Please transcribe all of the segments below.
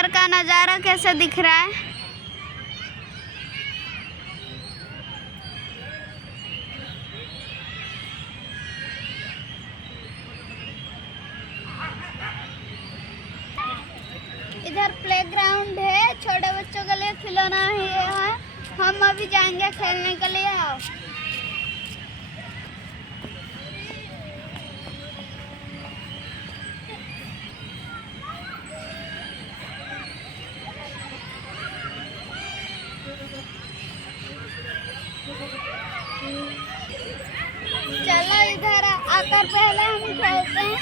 इधर का नज़ारा कैसे दिख रहा है। इधर प्लेग्राउंड है, छोटे बच्चों के लिए खिलौना है। हम अभी जाएंगे खेलने के लिए। आओ। चलो इधर आकर पहले हम खेलते हैं।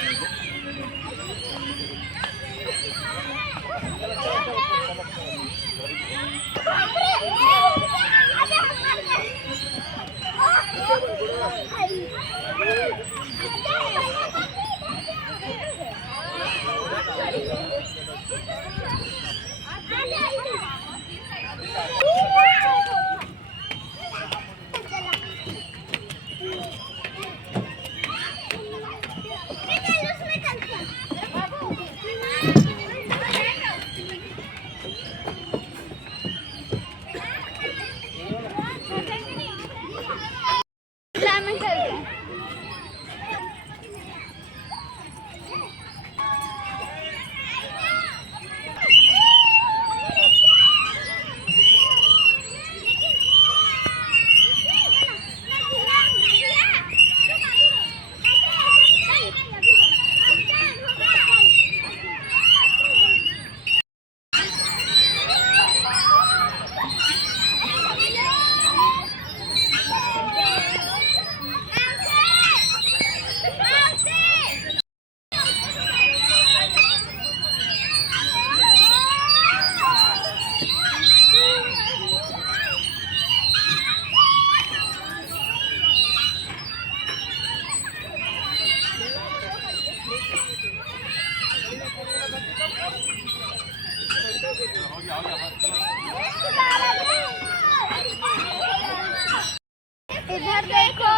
इधर देखो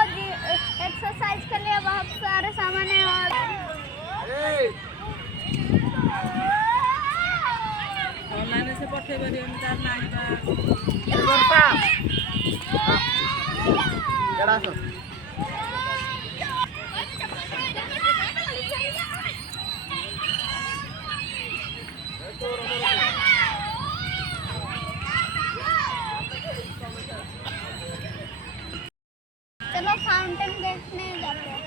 एक्सरसाइज के लिए बहुत सारे सामान है। और ऑनलाइन से पठे बरियो तार नाही बा चलो फाउंटेन देखने जाते हैं।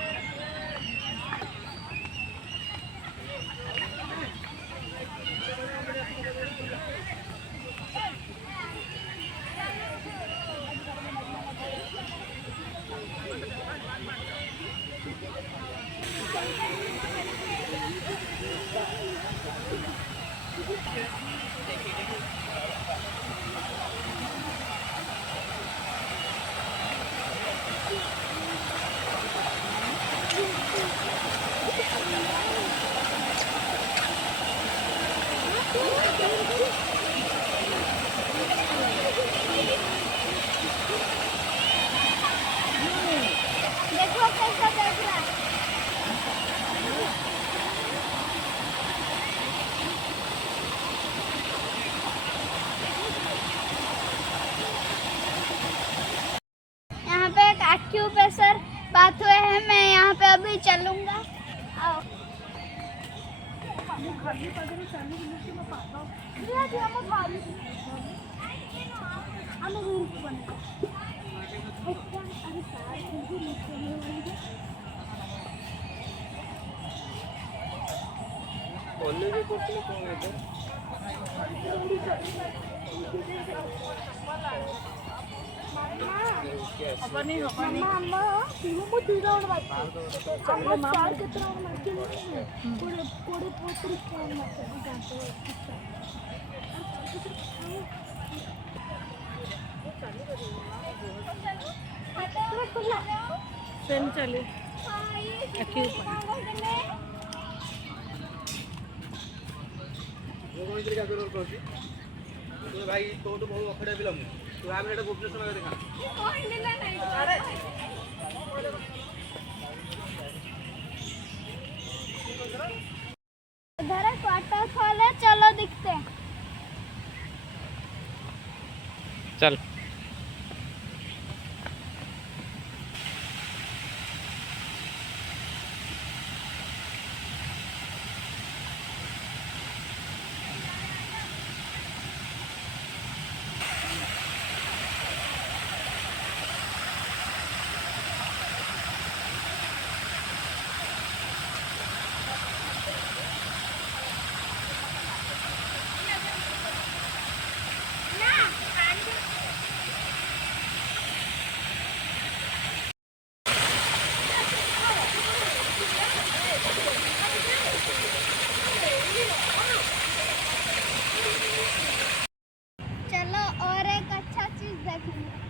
देखो कैसा देख रहा है। यहाँ पे एक एक्यूप्रेशर पाथवे है। मैं यहाँ पे अभी चलूँगा। आओ। अपनी अपनी मामा तीनों को दे रहा हूँ बात। हम चार कितना और मत के लिए पूरे पूरे पूरे काम मत कर जानते हो। सेम चले एक्यू भाई तो बहुत अखड़िया पिला तू आम एटा भुवनेश्वर देखा इधर एक वाटरफॉल है, चलो दिखते हैं। चल चलो और एक अच्छा चीज देखेंगे।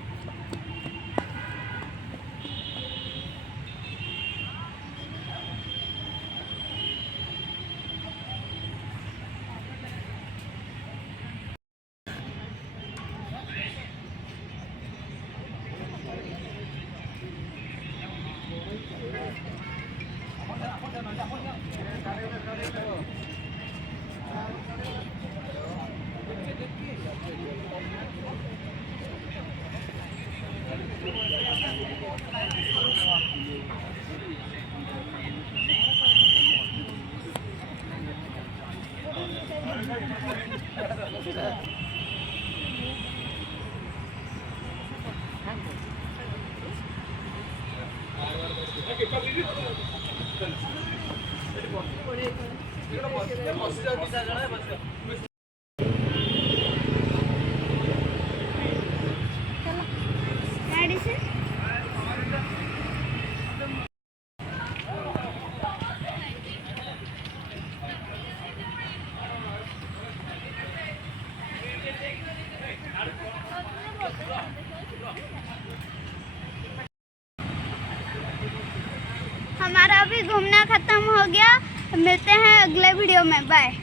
गाड़ी से हमारा अभी घूमना खत्म हो गया। मिलते हैं अगले वीडियो में। बाय।